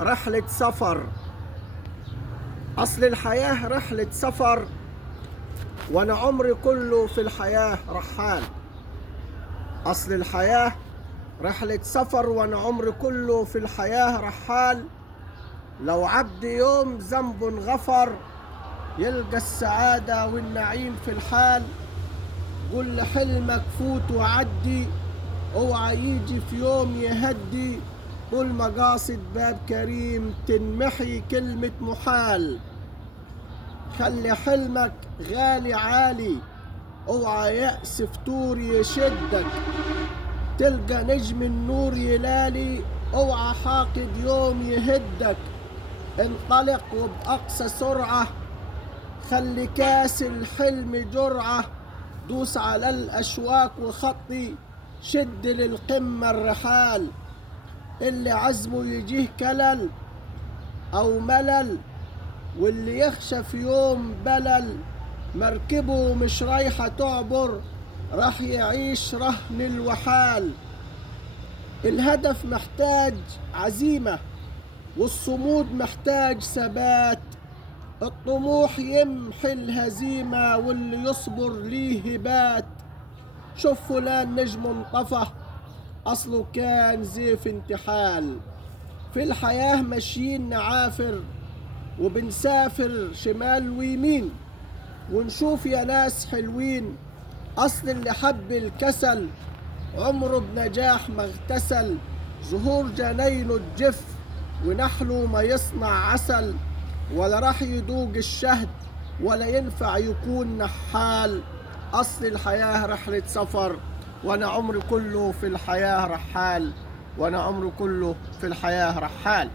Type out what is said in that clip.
رحلة سفر. أصل الحياة رحلة سفر، وأنا عمري كله في الحياة رحال. أصل الحياة رحلة سفر، وأنا عمري كله في الحياة رحال. لو عبد يوم ذنب غفر، يلقى السعادة والنعيم في الحال. قل لحلمك فوت وعدي، اوعى يجي في يوم يهدي. طول مقاصد باب كريم تنمحي كلمة محال. خلي حلمك غالي عالي، اوعى يأس فتور يشدك. تلقى نجم النور يلالي، اوعى حاقد يوم يهدك. انطلق وبأقصى سرعة، خلي كاس الحلم جرعة. دوس على الأشواك وخطي، شد للقمة الرحال. اللي عزمه يجيه كلل أو ملل، واللي يخشى في يوم بلل، مركبه مش رايحة تعبر، راح يعيش رهن الوحال. الهدف محتاج عزيمة، والصمود محتاج ثبات. الطموح يمحي الهزيمة، واللي يصبر ليه هبات. شوف فلان نجم انطفى، أصله كان زيف انتحال. في الحياة ماشيين نعافر، وبنسافر شمال ويمين، ونشوف يا ناس حلوين. أصل اللي حب الكسل، عمره بنجاح ما اغتسل. زهور جناينه تجف، ونحله ما يصنع عسل. ولا راح يدوق الشهد، ولا ينفع يكون نحال. أصل الحياة رحلة سفر، وأنا عمري كله في الحياة رحال. وأنا عمري كله في الحياة رحال.